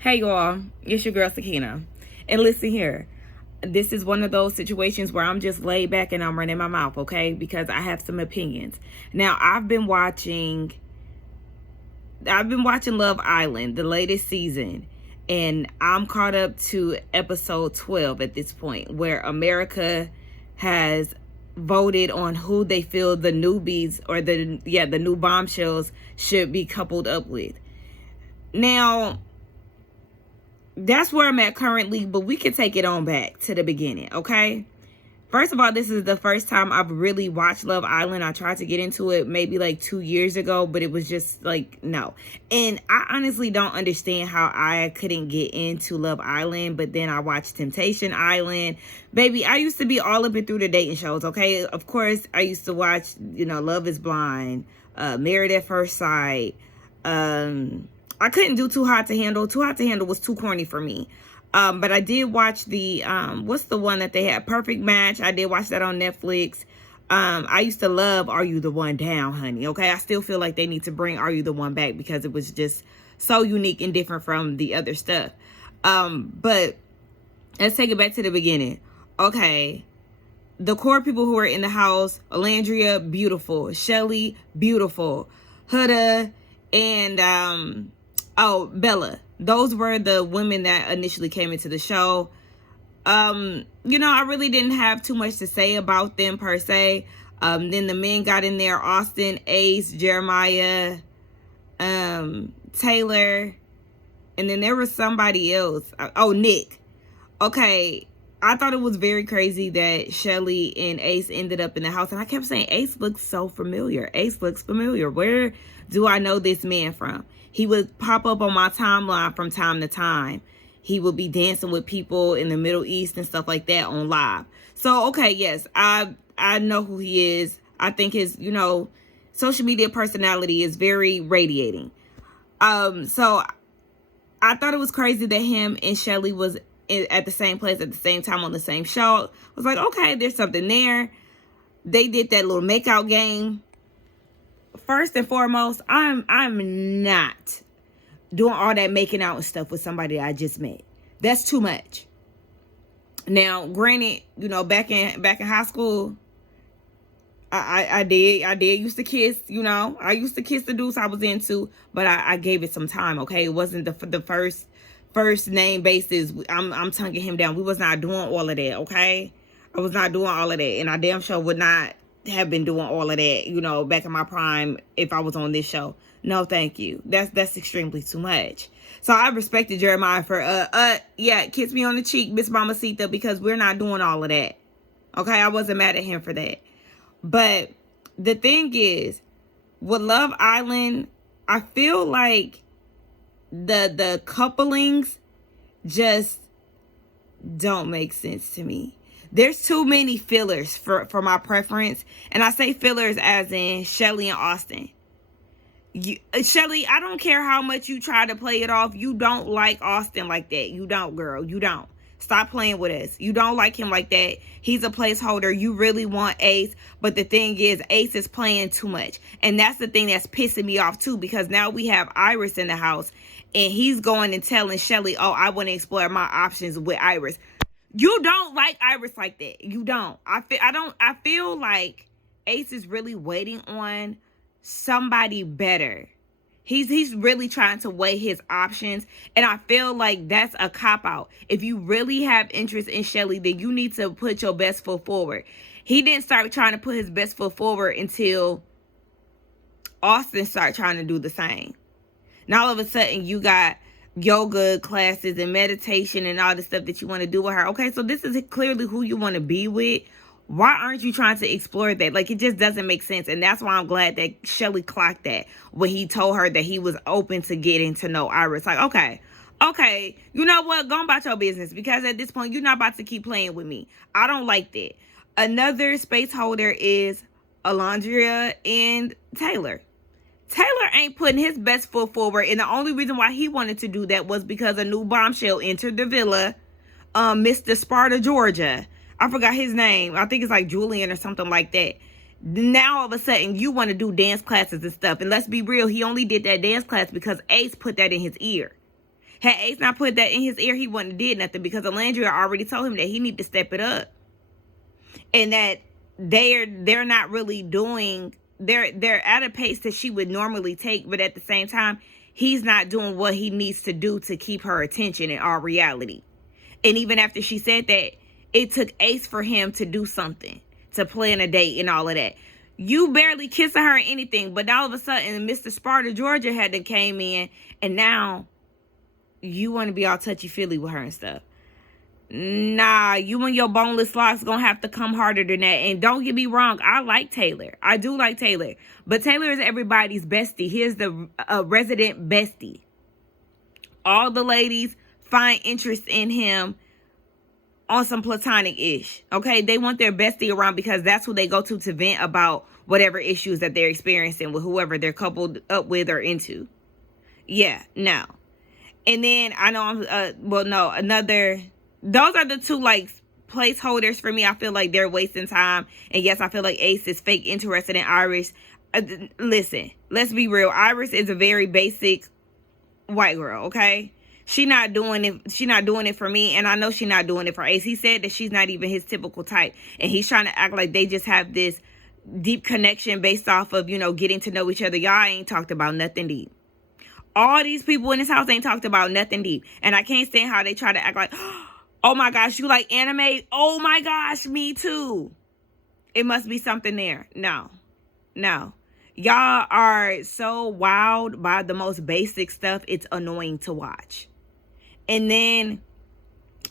Hey y'all, it's your girl Sakina. And listen here, this is one of those situations where I'm just laid back and I'm running my mouth, okay? Because I have some opinions. Now, I've been watching Love Island, the latest season, and I'm caught up to episode 12 at this point, where America has voted on who they feel the newbies or the new bombshells should be coupled up with. Now, that's where I'm at currently, but we can take it on back to the beginning, okay? First of all, this is the first time I've really watched Love Island. I tried to get into it maybe like 2 years ago, but it was just like, no. And I honestly don't understand how I couldn't get into Love Island, but then I watched Temptation Island. Baby, I used to be all up and through the dating shows, okay? Of course, I used to watch, Love is Blind, Married at First Sight, I couldn't do Too Hot to Handle. Too Hot to Handle was too corny for me. But I did watch the, what's the one that they had? Perfect Match. I did watch that on Netflix. I used to love Are You the One Down, honey? Okay, I still feel like they need to bring Are You the One back because it was just so unique and different from the other stuff. But let's take it back to the beginning. Okay, the core people who are in the house: Alandria, beautiful. Shelly, beautiful. Huda, and Bella. Those were the women that initially came into the show. I really didn't have too much to say about them per se. Then the men got in there: Austin, Ace, Jeremiah, Taylor, and then there was somebody else. Nick. Okay, I thought it was very crazy that Shelly and Ace ended up in the house, and I kept saying, Ace looks so familiar. Ace looks familiar. Where do I know this man from? He would pop up on my timeline from time to time. He would be dancing with people in the Middle East and stuff like that on live. So, okay, yes, I know who he is. I think his, social media personality is very radiating. So I thought it was crazy that him and Shelly was at the same place at the same time on the same show. I was like, okay, there's something there. They did that little makeout game. First and foremost, I'm not doing all that making out and stuff with somebody that I just met. That's too much. Now, granted, back in high school, I did used to kiss. I used to kiss the dudes I was into, but I gave it some time. Okay, it wasn't the first name basis. I'm tonguing him down. We was not doing all of that. Okay, I was not doing all of that, and I damn sure would not have been doing all of that, back in my prime if I was on this show. No, thank you. That's extremely too much. So I respected Jeremiah for kiss me on the cheek, Miss Mamacita, because we're not doing all of that. Okay, I wasn't mad at him for that. But the thing is, with Love Island, I feel like the couplings just don't make sense to me. There's too many fillers for my preference. And I say fillers as in Shelly and Austin. Shelly, I don't care how much you try to play it off. You don't like Austin like that. You don't, girl. You don't. Stop playing with us. You don't like him like that. He's a placeholder. You really want Ace. But the thing is, Ace is playing too much. And that's the thing that's pissing me off too. Because now we have Iris in the house. And he's going and telling Shelly, oh, I want to explore my options with Iris. You don't like Iris like that. You don't. I feel like Ace is really waiting on somebody better. He's really trying to weigh his options, and I feel like that's a cop-out. If you really have interest in Shelly, then you need to put your best foot forward. He didn't start trying to put his best foot forward until Austin started trying to do the same. Now all of a sudden you got yoga classes and meditation and all the stuff that you want to do with her. Okay, so this is clearly who you want to be with. Why aren't you trying to explore that? Like, it just doesn't make sense. And that's why I'm glad that Shelly clocked that when he told her that he was open to getting to know Iris. Like, okay, you know what? Go about your business, because at this point, you're not about to keep playing with me. I don't like that. Another space holder is Alandria and Taylor. Taylor ain't putting his best foot forward, and the only reason why he wanted to do that was because a new bombshell entered the villa, Mr. Sparta, Georgia. I forgot his name. I think it's like Julian or something like that. Now all of a sudden you want to do dance classes and stuff. And let's be real, he only did that dance class because Ace put that in his ear. Had Ace not put that in his ear, he wouldn't have did nothing, because Alandria already told him that he need to step it up. And that they're not really doing, they're at a pace that she would normally take, but at the same time, he's not doing what he needs to do to keep her attention in all reality. And even after she said that, it took Ace for him to do something, to plan a date and all of that. You barely kissing her or anything, but all of a sudden, Mr. Sparta, Georgia had to came in, and now you want to be all touchy-feely with her and stuff. Nah, you and your boneless locks gonna have to come harder than that. And don't get me wrong, I like Taylor. I do like Taylor. But Taylor is everybody's bestie. Here's the resident bestie. All the ladies find interest in him on some platonic-ish. Okay? They want their bestie around because that's who they go to vent about whatever issues that they're experiencing with whoever they're coupled up with or into. Yeah, no. And then I know those are the two, like, placeholders for me. I feel like they're wasting time. And yes, I feel like Ace is fake interested in Iris. Listen, let's be real. Iris is a very basic white girl, okay? She's not doing it for me, and I know she's not doing it for Ace. He said that she's not even his typical type, and he's trying to act like they just have this deep connection based off of, getting to know each other. Y'all ain't talked about nothing deep. All these people in this house ain't talked about nothing deep. And I can't stand how they try to act like, oh my gosh, you like anime? Oh my gosh, me too. It must be something there. No. Y'all are so wowed by the most basic stuff. It's annoying to watch. And then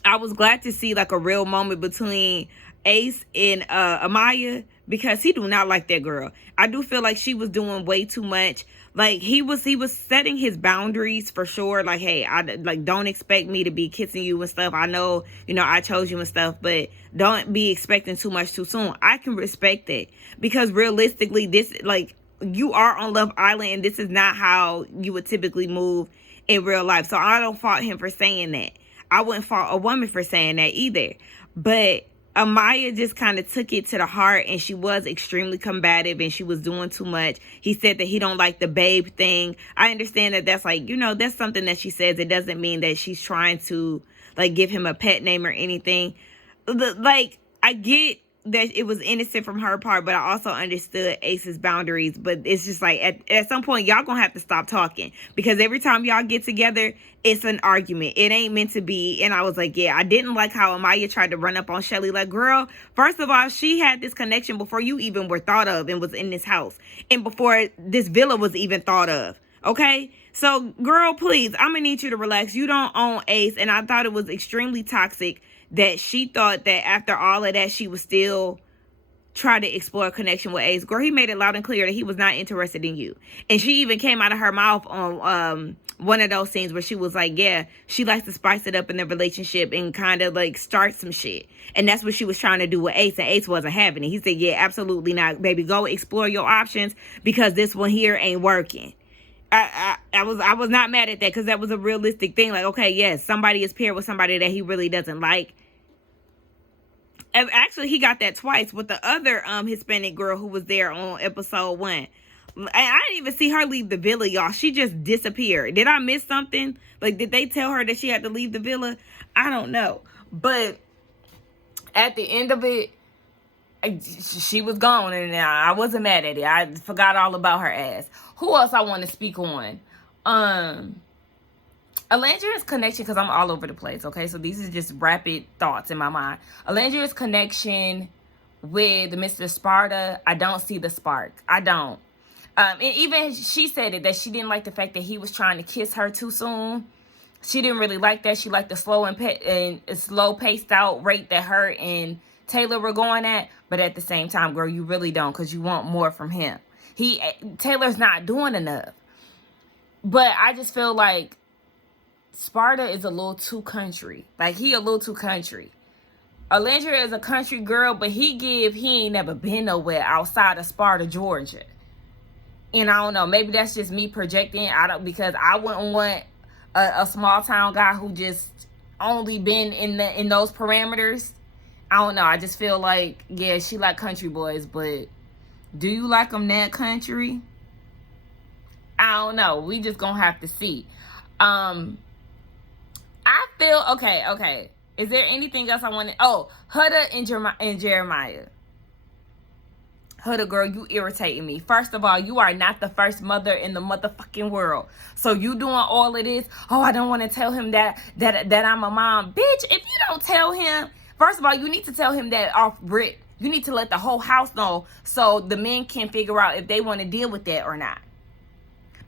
I was glad to see like a real moment between Ace and Amaya, because he do not like that girl. I do feel like she was doing way too much. Like he was setting his boundaries for sure. Like, hey, don't expect me to be kissing you and stuff. I know, I chose you and stuff, but don't be expecting too much too soon. I can respect that, because realistically, this, like, you are on Love Island, and this is not how you would typically move in real life. So I don't fault him for saying that. I wouldn't fault a woman for saying that either. But Amaya just kind of took it to the heart, and she was extremely combative, and she was doing too much. He said that he don't like the babe thing. I understand that that's like, that's something that she says. It doesn't mean that she's trying to like give him a pet name or anything. Like, I get that it was innocent from her part, but I also understood Ace's boundaries. But it's just like at some point, y'all gonna have to stop talking, because every time y'all get together, it's an argument. It ain't meant to be. And I was like, yeah, I didn't like how Amaya tried to run up on Shelly. Like, girl, first of all, she had this connection before you even were thought of and was in this house, and before this villa was even thought of. Okay? So, girl, please, I'm gonna need you to relax. You don't own Ace. And I thought it was extremely toxic that she thought that after all of that, she would still try to explore a connection with Ace. Girl, he made it loud and clear that he was not interested in you. And she even came out of her mouth on one of those scenes where she was like, yeah, she likes to spice it up in the relationship and kind of like start some shit. And that's what she was trying to do with Ace, and Ace wasn't having it. He said, yeah, absolutely not, baby. Go explore your options, because this one here ain't working. I was not mad at that, because that was a realistic thing. Like, okay, yes, somebody is paired with somebody that he really doesn't like. And actually, he got that twice with the other Hispanic girl who was there on episode 1. And I didn't even see her leave the villa, y'all. She just disappeared. Did I miss something? Like, did they tell her that she had to leave the villa? I don't know. But at the end of it, she was gone, and I wasn't mad at it. I forgot all about her ass. Who else I want to speak on? Alandria's connection, because I'm all over the place, okay? So these are just rapid thoughts in my mind. Alandria's connection with Mr. Sparta, I don't see the spark. I don't. And even she said it, that she didn't like the fact that he was trying to kiss her too soon. She didn't really like that. She liked the slow paced out rate that her and Taylor were going at. But at the same time, girl, you really don't, because you want more from him. Taylor's not doing enough. But I just feel like Sparta is a little too country. Like, he a little too country. Alandria is a country girl, but he ain't never been nowhere outside of Sparta, Georgia. And I don't know, maybe that's just me projecting. Because I wouldn't want a small town guy who just only been in those parameters. I don't know. I just feel like, yeah, she like country boys, but do you like them that country? I don't know. We just gonna have to see. feel, okay. Is there anything else I want to, Huda and Jeremiah. Huda, girl, you irritating me. First of all, you are not the first mother in the motherfucking world. So you doing all of this, I don't want to tell him that I'm a mom. Bitch, if you don't tell him, first of all, you need to tell him that off rip. You need to let the whole house know so the men can figure out if they want to deal with that or not.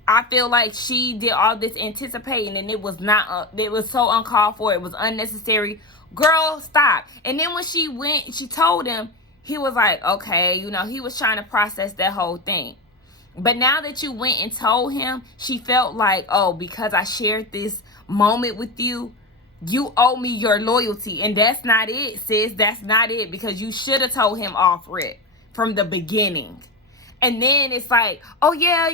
I feel like she did all this anticipating and it was not, it was so uncalled for. It was unnecessary. Girl, stop. And then when she went, she told him, he was like, okay, he was trying to process that whole thing. But now that you went and told him, she felt like, because I shared this moment with you, you owe me your loyalty. And that's not it, sis. That's not it. Because you should have told him off rip from the beginning. And then it's like, yeah,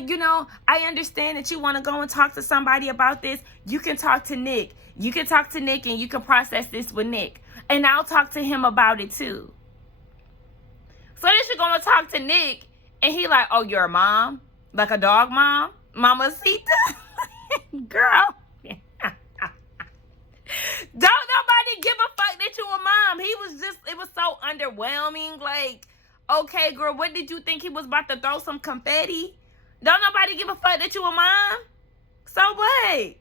I understand that you want to go and talk to somebody about this. You can talk to Nick. You can talk to Nick and you can process this with Nick. And I'll talk to him about it too. So then she's going to talk to Nick. And he like, you're a mom? Like a dog mom? Mamacita? Girl. Don't nobody give a fuck that you a mom. It was so underwhelming. Like, okay, girl, what did you think he was about to throw some confetti? Don't nobody give a fuck that you a mom? So what?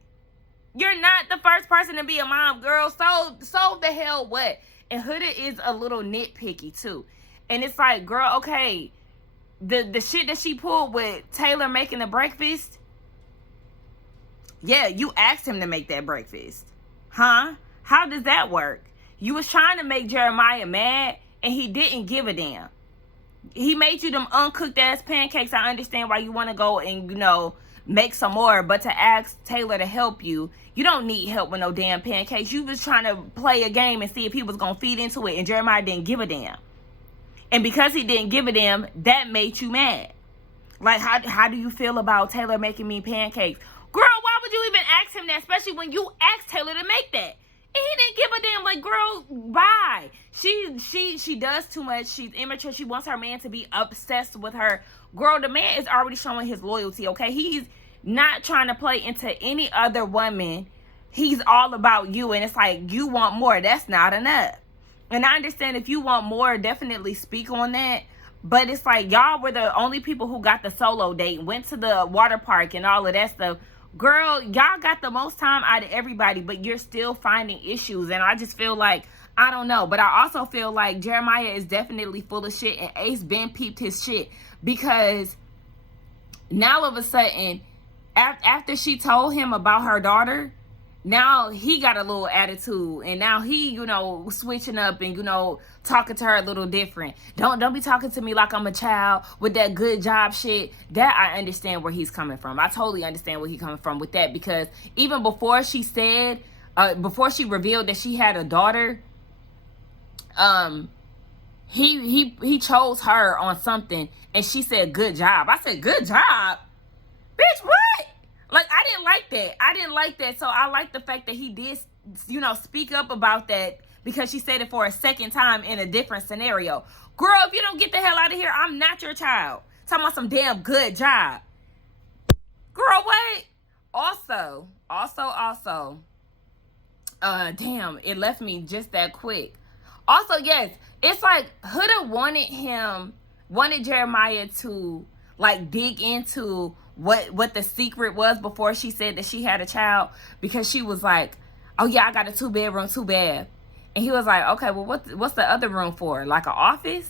You're not the first person to be a mom, girl. So the hell what? And Huda is a little nitpicky too. And it's like, girl, okay, the shit that she pulled with Taylor making the breakfast. Yeah, you asked him to make that breakfast. Huh? How does that work? You was trying to make Jeremiah mad and he didn't give a damn. He made you them uncooked ass pancakes. I understand why you want to go and, make some more. But to ask Taylor to help you, you don't need help with no damn pancakes. You was trying to play a game and see if he was going to feed into it. And Jeremiah didn't give a damn. And because he didn't give a damn, that made you mad. Like, how do you feel about Taylor making me pancakes? Girl, why would you even ask him that? Especially when you asked Taylor to make that. And he didn't give a damn. Like, girl, bye. She does too much. She's immature. She wants her man to be obsessed with her. Girl, the man is already showing his loyalty, okay? He's not trying to play into any other woman. He's all about you. And it's like, you want more. That's not enough. And I understand if you want more, definitely speak on that. But it's like, y'all were the only people who got the solo date, went to the water park and all of that stuff. Girl, y'all got the most time out of everybody, but you're still finding issues. And I just feel like, I don't know. But I also feel like Jeremiah is definitely full of shit. And Ace been peeped his shit. Because now all of a sudden, after she told him about her daughter, now he got a little attitude. And now he, switching up and, talking to her a little different. Don't be talking to me like I'm a child with that good job shit. That I understand where he's coming from. I totally understand where he's coming from with that. Because even before she said, before she revealed that she had a daughter, he chose her on something. And she said, good job. I said, good job? Bitch, what? Like, I didn't like that. So I like the fact that he did, speak up about that because she said it for a second time in a different scenario. Girl, if you don't get the hell out of here, I'm not your child. Talking about some damn good job. Girl, wait. Also, damn, it left me just that quick. Also, yes, it's like Huda wanted Jeremiah to, like, dig into what the secret was before she said that she had a child, because she was like, oh yeah, I got a 2-bedroom, 2-bath. And he was like, okay, well, what's the other room for? Like an office?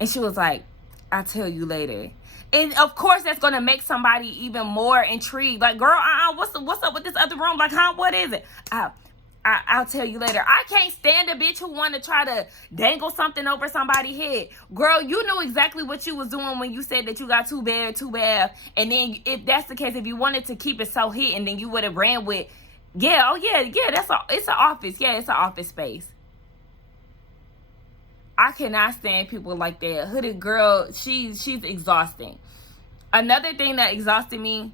And she was like, I'll tell you later. And of course that's gonna make somebody even more intrigued. Like, girl, what's up with this other room? Like, huh? What is it? I'll tell you later. I can't stand a bitch who want to try to dangle something over somebody's head. Girl, you knew exactly what you was doing when you said that you got 2-bed, 2-bath. And then if that's the case, if you wanted to keep it so hidden, then you would have ran with, yeah, it's an office. Yeah, it's an office space. I cannot stand people like that. Hooded girl, she's exhausting. Another thing that exhausted me,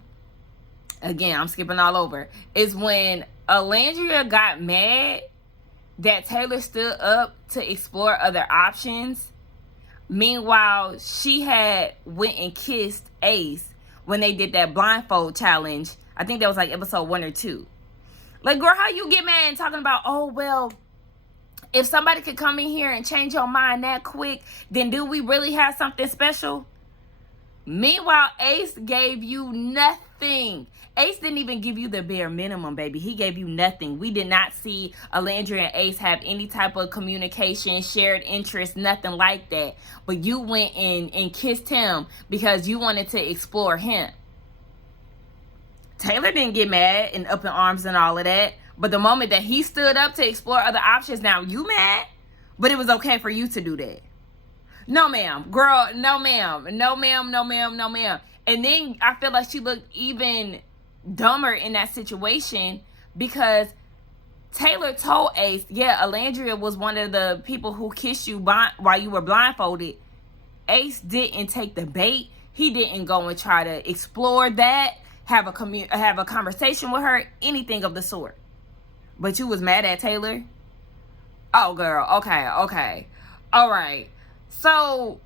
again, I'm skipping all over, is when Alandria got mad that Taylor stood up to explore other options. Meanwhile, she had went and kissed Ace when they did that blindfold challenge. I think that was like episode 1 or 2. Like, girl, how you get mad and talking about, oh, well, if somebody could come in here and change your mind that quick, then do we really have something special? Meanwhile, Ace gave you nothing. Ace didn't even give you the bare minimum, baby. He gave you nothing. We did not see Alandria and Ace have any type of communication, shared interest, nothing like that. But you went and kissed him because you wanted to explore him. Taylor didn't get mad and up in arms and all of that. But the moment that he stood up to explore other options, now you mad? But it was okay for you to do that. No, ma'am. Girl, no, ma'am. No, ma'am, no, ma'am, no, ma'am. And then I feel like she looked even dumber in that situation because Taylor told Ace, yeah, Alandria was one of the people who kissed you while you were blindfolded. Ace didn't take the bait. He didn't go and try to explore that, have a conversation with her, anything of the sort. But you was mad at Taylor? Oh, girl. Okay. All right. So,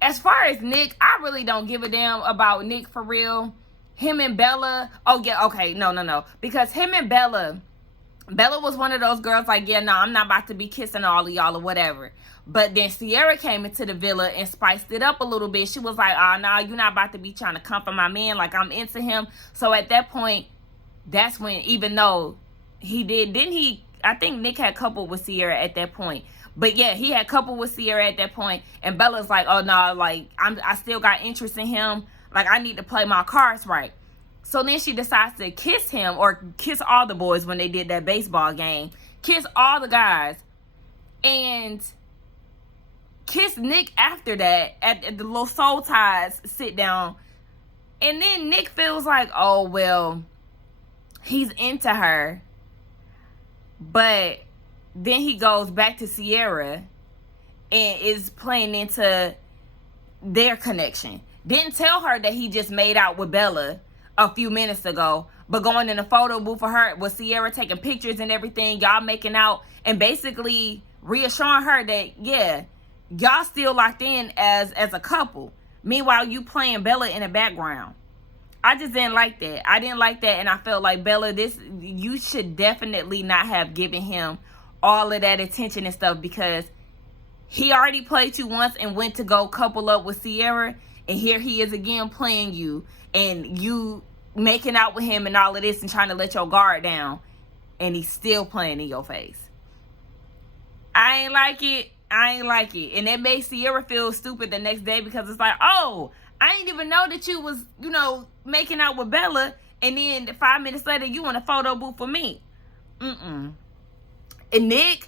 as far as Nick, I really don't give a damn about Nick for real. Him and Bella. Oh, yeah. Okay. No. Because him and Bella was one of those girls like, yeah, no, I'm not about to be kissing all of y'all or whatever. But then Sierra came into the villa and spiced it up a little bit. She was like, oh, no, you're not about to be trying to come for my man like I'm into him. So at that point, that's when, even though didn't he, I think Nick had coupled with Sierra at that point. But yeah, he had coupled with Sierra at that point. And Bella's like, oh, no, like, I still got interest in him. Like, I need to play my cards right. So then she decides to kiss him, or kiss all the boys when they did that baseball game. Kiss all the guys. And kiss Nick after that at the little Soul Ties sit down. And then Nick feels like, oh, well, he's into her. But then he goes back to Sierra and is playing into their connection. Didn't tell her that he just made out with Bella a few minutes ago, but going in a photo booth for her with Sierra, taking pictures and everything, y'all making out, and basically reassuring her that, yeah, y'all still locked in as a couple. Meanwhile, you playing Bella in the background. I just didn't like that. I didn't like that, and I felt like, Bella, you should definitely not have given him all of that attention and stuff, because he already played you once and went to go couple up with Sierra, and here he is again playing you, and you making out with him and all of this and trying to let your guard down, and he's still playing in your face. I ain't like it. And that made Sierra feel stupid the next day, because it's like, oh, I didn't even know that you was, making out with Bella, and then 5 minutes later you in a photo booth for me. And Nick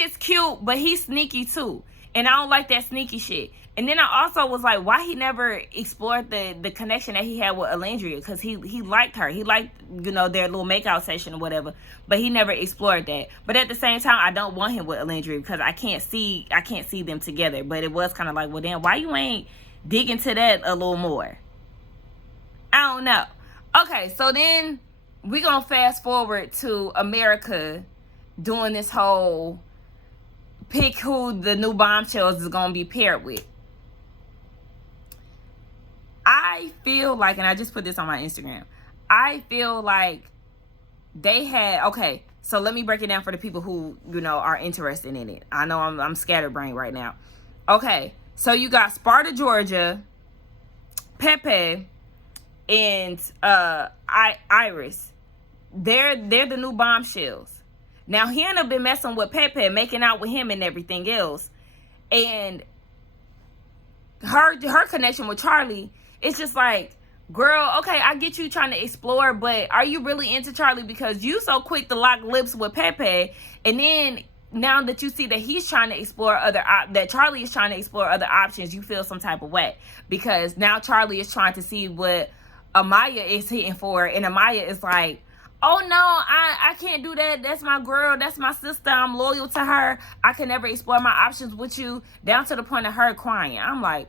is cute, but he's sneaky too. And I don't like that sneaky shit. And then I also was like, why he never explored the connection that he had with Alandria? Because he liked her. He liked, their little makeout session or whatever. But he never explored that. But at the same time, I don't want him with Alandria, because I can't see them together. But it was kind of like, well, then why you ain't dig into that a little more? I don't know. Okay, so then we're going to fast forward to America doing this whole pick who the new bombshells is going to be paired with. I feel like, and I just put this on my Instagram, I feel like they had, okay, so let me break it down for the people who, are interested in it. I know I'm scatterbrained right now. Okay, so you got Sparta, Georgia, Pepe, and Iris. They're the new bombshells. Now, Hannah been messing with Pepe, making out with him and everything else. And her connection with Charlie, it's just like, girl, okay, I get you trying to explore, but are you really into Charlie? Because you so quick to lock lips with Pepe, and then now that you see that he's trying to explore that Charlie is trying to explore other options, you feel some type of way, because now Charlie is trying to see what Amaya is hitting for, and Amaya is like, oh no, I can't do that. That's my girl. That's my sister. I'm loyal to her. I can never explore my options with you, down to the point of her crying. I'm like,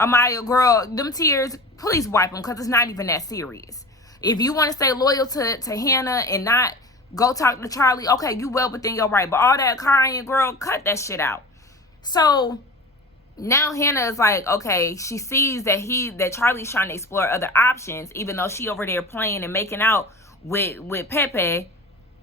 Amaya, girl, them tears, please wipe them, because it's not even that serious. If you want to stay loyal to Hannah and not go talk to Charlie, okay, you well within your right. But all that crying, girl, cut that shit out. So now Hannah is like, okay, she sees that Charlie's trying to explore other options, even though she over there playing and making out with Pepe,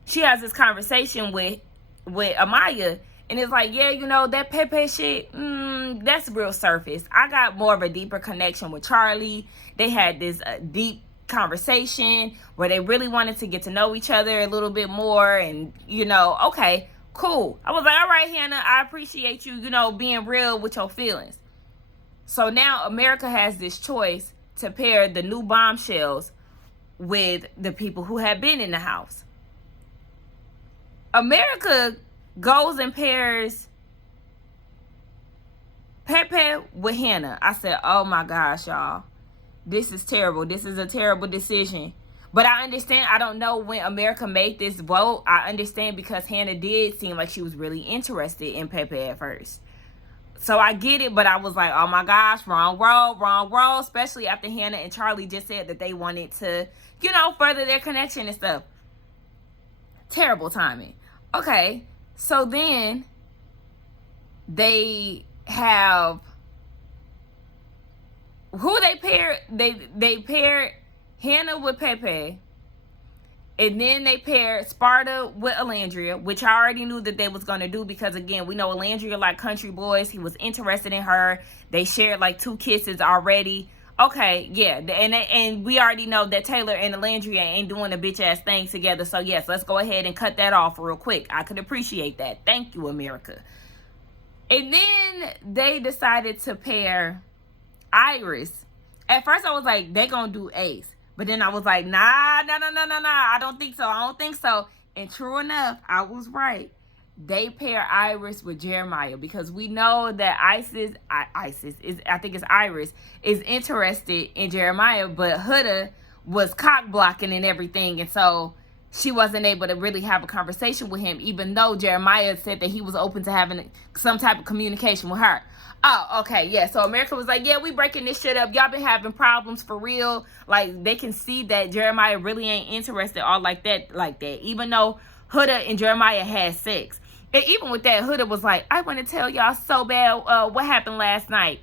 she has this conversation with Amaya, and it's like, yeah, you know, that Pepe shit, that's real surface. I got more of a deeper connection with Charlie. They had this deep conversation where they really wanted to get to know each other a little bit more, and, you know, okay, cool. I was like, all right, Hannah, I appreciate you, you know, being real with your feelings. So now America has this choice to pair the new bombshells with the people who have been in the house. America goes and pairs Pepe with Hannah. I said, oh my gosh, y'all. This is terrible. This is a terrible decision. But I understand. I don't know when America made this vote. I understand because Hannah did seem like she was really interested in Pepe at first. So I get it, but I was like, oh my gosh, wrong road, especially after Hannah and Charlie just said that they wanted to, you know, further their connection and stuff. Terrible timing. Okay, so then they have who they paired. They paired Hannah with Pepe, and then they paired Sparta with Alandria, which I already knew that they was gonna do because, again, we know Alandria like country boys. He was interested in her. They shared like 2 kisses already. Okay, yeah, and we already know that Taylor and Alandria ain't doing a bitch ass thing together. So yes, let's go ahead and cut that off real quick. I could appreciate that. Thank you, America. And then they decided to pair Iris. At first, I was like, they gonna do Ace, but then I was like, nah. I don't think so. And true enough, I was right. They pair Iris with Jeremiah because we know that Iris is interested in Jeremiah, but Huda was cock blocking and everything, and so she wasn't able to really have a conversation with him, even though Jeremiah said that he was open to having some type of communication with her. Oh, okay, yeah. So America was like, yeah, we breaking this shit up. Y'all been having problems for real. Like, they can see that Jeremiah really ain't interested all like that. Even though Huda and Jeremiah had sex. And even with that, Huda was like, I want to tell y'all so bad what happened last night.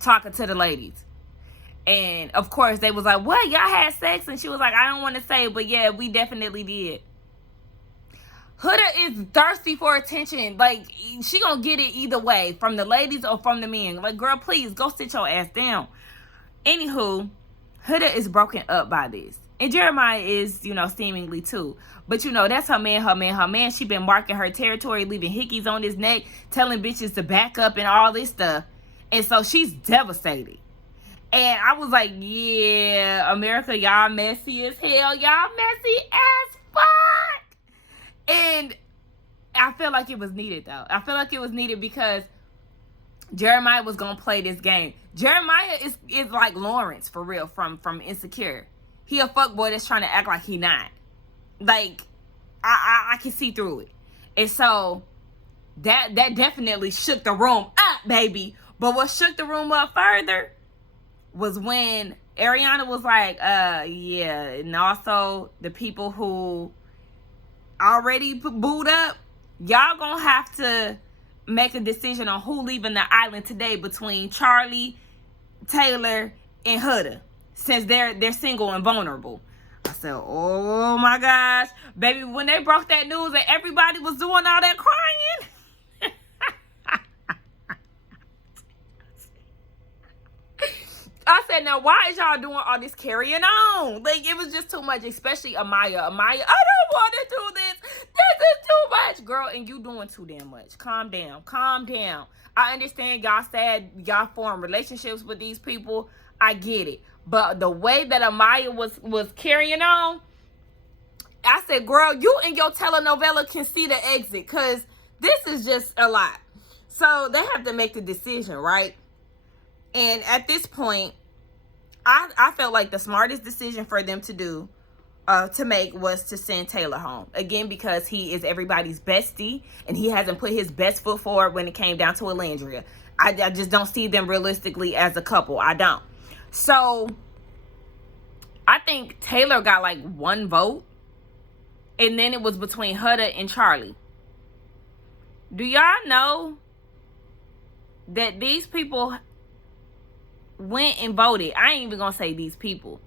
Talking to the ladies. And, of course, they was like, what? Y'all had sex? And she was like, I don't want to say it, but yeah, we definitely did. Huda is thirsty for attention. Like, she gonna get it either way, from the ladies or from the men. Like, girl, please, go sit your ass down. Anywho, Huda is broken up by this. And Jeremiah is, you know, seemingly too. But, you know, that's her man. She been marking her territory, leaving hickeys on his neck, telling bitches to back up and all this stuff. And so she's devastated. And I was like, yeah, America, y'all messy as hell. Y'all messy as fuck. And I feel like it was needed, though. I feel like it was needed because Jeremiah was going to play this game. Jeremiah is like Lawrence, for real, from Insecure. He a fuckboy that's trying to act like he not. Like, I can see through it. And so, that definitely shook the room up, baby. But what shook the room up further was when Ariana was like, yeah, and also the people who already booed up, y'all gonna have to make a decision on who leaving the island today between Charlie, Taylor, and Huda, since they're single and vulnerable. I said, oh my gosh, baby, when they broke that news and everybody was doing all that crying, I said, now why is y'all doing all this carrying on? Like, it was just too much, especially Amaya. I don't want to do this. This is too much, girl, and you doing too damn much. Calm down. I understand y'all said y'all form relationships with these people. I get it. But the way that Amaya was carrying on, I said, girl, you and your telenovela can see the exit, because this is just a lot. So they have to make the decision, right? And at this point, I felt like the smartest decision for them to make was to send Taylor home. Again, because he is everybody's bestie, and he hasn't put his best foot forward when it came down to Alandria. I just don't see them realistically as a couple. I don't. So, I think Taylor got like 1 vote, and then it was between Huda and Charlie. Do y'all know that these people went and voted? I ain't even gonna say these people.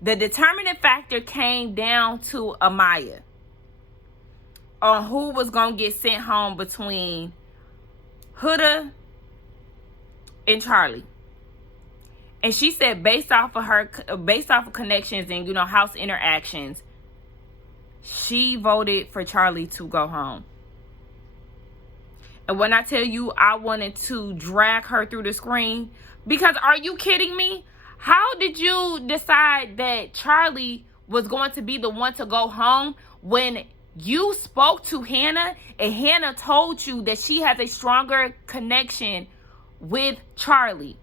The determining factor came down to Amaya on who was going to get sent home between Huda and Charlie. And she said based off of connections and, house interactions, she voted for Charlie to go home. And when I tell you I wanted to drag her through the screen, because are you kidding me? How did you decide that Charlie was going to be the one to go home when you spoke to Hannah and Hannah told you that she has a stronger connection with Charlie?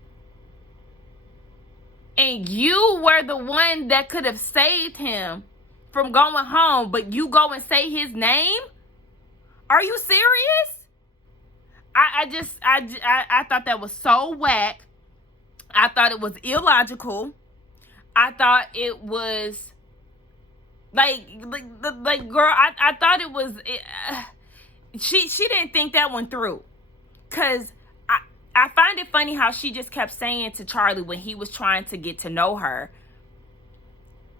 And you were the one that could have saved him from going home, but you go and say his name? Are you serious? I thought that was so whack. I thought it was illogical. I thought it was like girl, I thought it was she didn't think that one through. Cause I find it funny how she just kept saying to Charlie when he was trying to get to know her,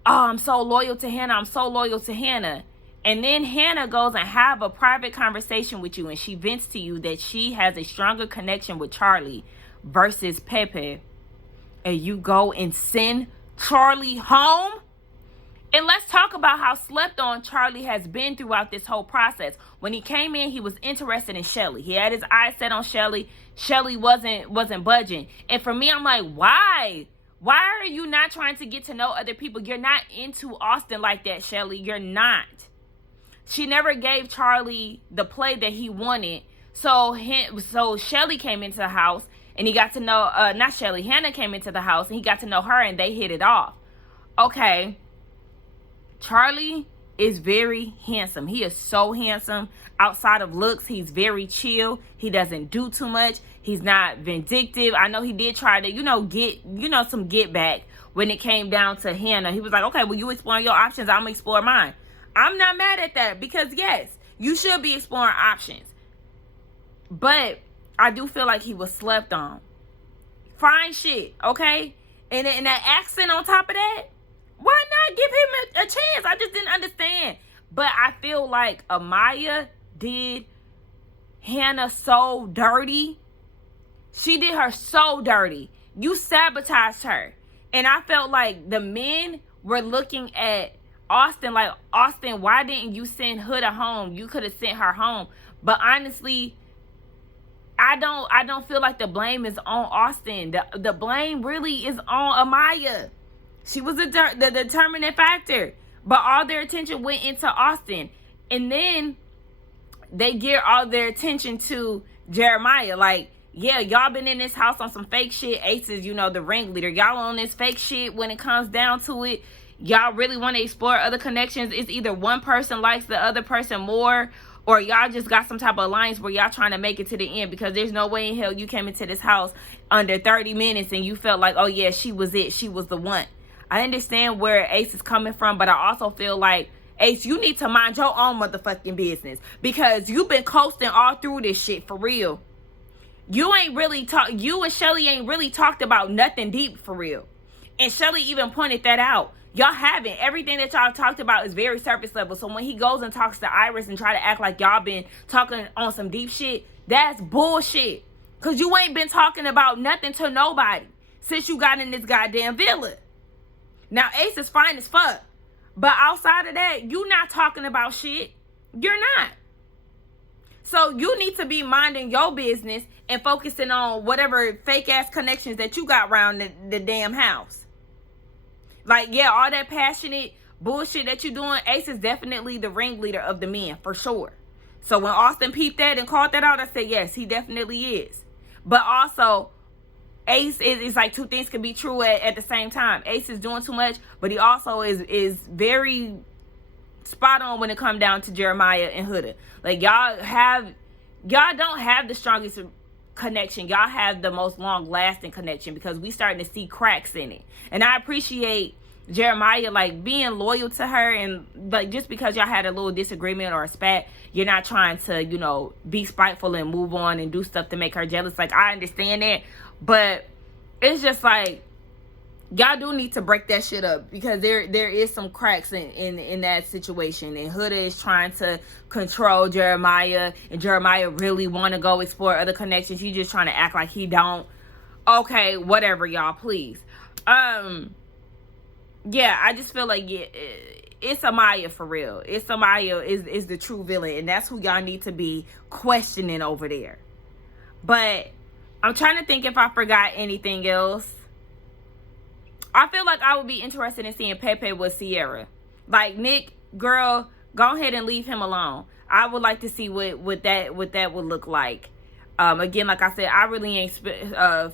oh, I'm so loyal to Hannah. I'm so loyal to Hannah. And then Hannah goes and have a private conversation with you and she vents to you that she has a stronger connection with Charlie versus Pepe. And you go and send Charlie home? And let's talk about how slept on Charlie has been throughout this whole process. When he came in, he was interested in Shelly. He had his eyes set on Shelly. Shelly wasn't budging. And for me, I'm like, why? Why are you not trying to get to know other people? You're not into Austin like that, Shelly. You're not. She never gave Charlie the play that he wanted. So Shelly came into the house and he got to know, not Shelly, Hannah came into the house and he got to know her and they hit it off. Okay. Charlie is very handsome. He is so handsome. Outside of looks, he's very chill. He doesn't do too much. He's not vindictive. I know he did try to, get, some get back when it came down to Hannah. He was like, okay, well, you exploring your options. I'm going to explore mine. I'm not mad at that because, yes, you should be exploring options. But I do feel like he was slept on. Fine shit, okay? And that accent on top of that, why not give him a chance? I just didn't understand. But I feel like Amaya did Hannah so dirty. She did her so dirty. You sabotaged her. And I felt like the men were looking at Austin like, Austin, why didn't you send Huda home? You could have sent her home. But honestly, I don't feel like the blame is on Austin. The blame really is on Amaya. She was the determining factor. But all their attention went into Austin. And then they gear all their attention to Jeremiah. Like, yeah, y'all been in this house on some fake shit. Ace is, the ringleader. Y'all on this fake shit when it comes down to it. Y'all really want to explore other connections. It's either one person likes the other person more, or y'all just got some type of alliance where y'all trying to make it to the end, because there's no way in hell you came into this house under 30 minutes and you felt like, oh yeah, she was it. She was the one. I understand where Ace is coming from, but I also feel like, Ace, you need to mind your own motherfucking business, because you've been coasting all through this shit for real. You and Shelly ain't really talked about nothing deep for real. And Shelly even pointed that out. Y'all haven't. Everything that y'all talked about is very surface level. So when he goes and talks to Iris and try to act like y'all been talking on some deep shit, that's bullshit. Because you ain't been talking about nothing to nobody since you got in this goddamn villa. Now, Ace is fine as fuck. But outside of that, you not talking about shit. You're not. So you need to be minding your business and focusing on whatever fake ass connections that you got around the damn house. Like, yeah, all that passionate bullshit that you doing, Ace is definitely the ringleader of the men, for sure. So when Austin peeped that and called that out, I said, yes, he definitely is. But also, Ace is like two things can be true at the same time. Ace is doing too much, but he also is very spot on when it comes down to Jeremiah and Huda. Like, y'all don't have the strongest connection. Y'all have the most long-lasting connection, because we starting to see cracks in it. And I appreciate Jeremiah like being loyal to her, and like just because y'all had a little disagreement or a spat, you're not trying to be spiteful and move on and do stuff to make her jealous. Like, I understand that, but it's just like, y'all do need to break that shit up, because there is some cracks in that situation. And Huda is trying to control Jeremiah, and Jeremiah really want to go explore other connections. You just trying to act like he don't. Okay, whatever, y'all, please. Yeah, I just feel like it's Amaya for real. It's Amaya is the true villain, and that's who y'all need to be questioning over there. But I'm trying to think if I forgot anything else. I feel like I would be interested in seeing Pepe with Sierra. Like, Nick, girl, go ahead and leave him alone. I would like to see what that would look like. Again, like I said, I really ain't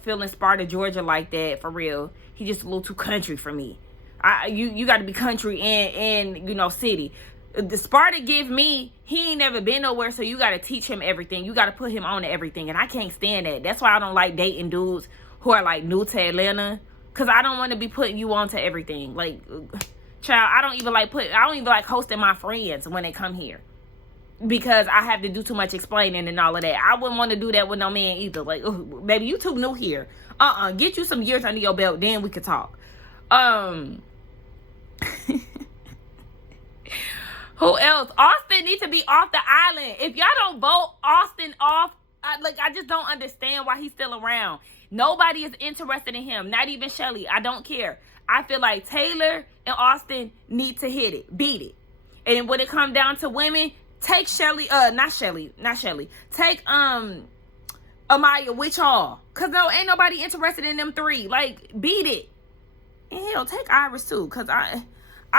feeling Sparta, Georgia like that for real. He just a little too country for me. You got to be country and you know, city. The Sparta give me, he ain't never been nowhere, so you got to teach him everything. You got to put him on to everything, and I can't stand that. That's why I don't like dating dudes who are like new to Atlanta, because I don't want to be putting you on to everything. Like, child, I don't even like hosting my friends when they come here, because I have to do too much explaining and all of that. I wouldn't want to do that with no man either. Like, baby, you too new here. Get you some years under your belt, then we could talk. Who else? Austin needs to be off the island. If y'all don't vote Austin off, I just don't understand why he's still around. Nobody is interested in him. Not even Shelly. I don't care. I feel like Taylor and Austin need to hit it. Beat it. And when it comes down to women, take Shelly. Not Shelly. Take Amaya with y'all. Because no, ain't nobody interested in them three. Like, beat it. And hell, take Iris too. Because I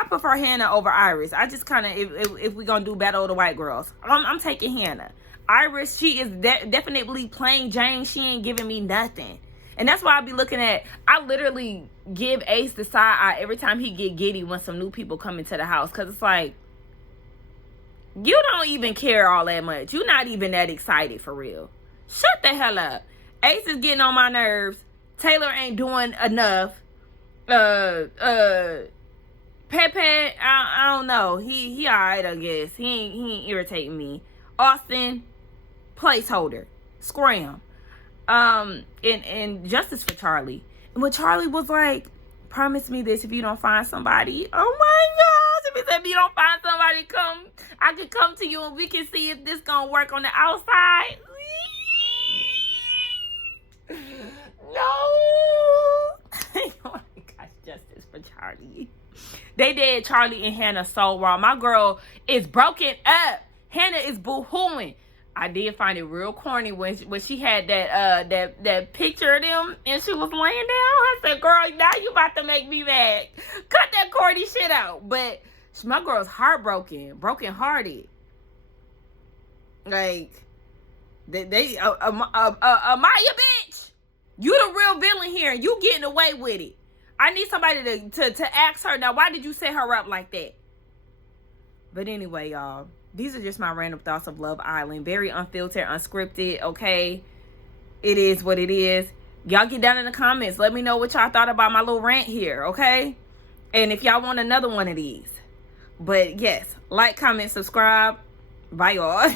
prefer Hannah over Iris. I just kind of, if we're going to do battle of the white girls, I'm taking Hannah. Iris, she is definitely plain Jane. She ain't giving me nothing. And that's why I be looking at, I literally give Ace the side eye every time he get giddy when some new people come into the house. Because it's like, you don't even care all that much. You're not even that excited for real. Shut the hell up. Ace is getting on my nerves. Taylor ain't doing enough. Pepe, I don't know. He alright, I guess. He ain't irritating me. Austin, placeholder. Scram. And justice for Charlie. And when Charlie was like, promise me this if you don't find somebody. Oh my gosh. If he said, if you don't find somebody, I can come to you and we can see if this gonna work on the outside. No. Oh my gosh, justice for Charlie. They did Charlie and Hannah so wrong. My girl is broken up. Hannah is boo-hooing. I did find it real corny when she had that picture of them and she was laying down. I said, girl, now you about to make me mad. Cut that corny shit out. But my girl's heartbroken, broken-hearted. Like, Amaya, bitch, you the real villain here, and you getting away with it. I need somebody to ask her, now, why did you set her up like that? But anyway, y'all, these are just my random thoughts of Love Island. Very unfiltered, unscripted, okay? It is what it is. Y'all get down in the comments. Let me know what y'all thought about my little rant here, okay? And if y'all want another one of these. But yes, like, comment, subscribe. Bye, y'all.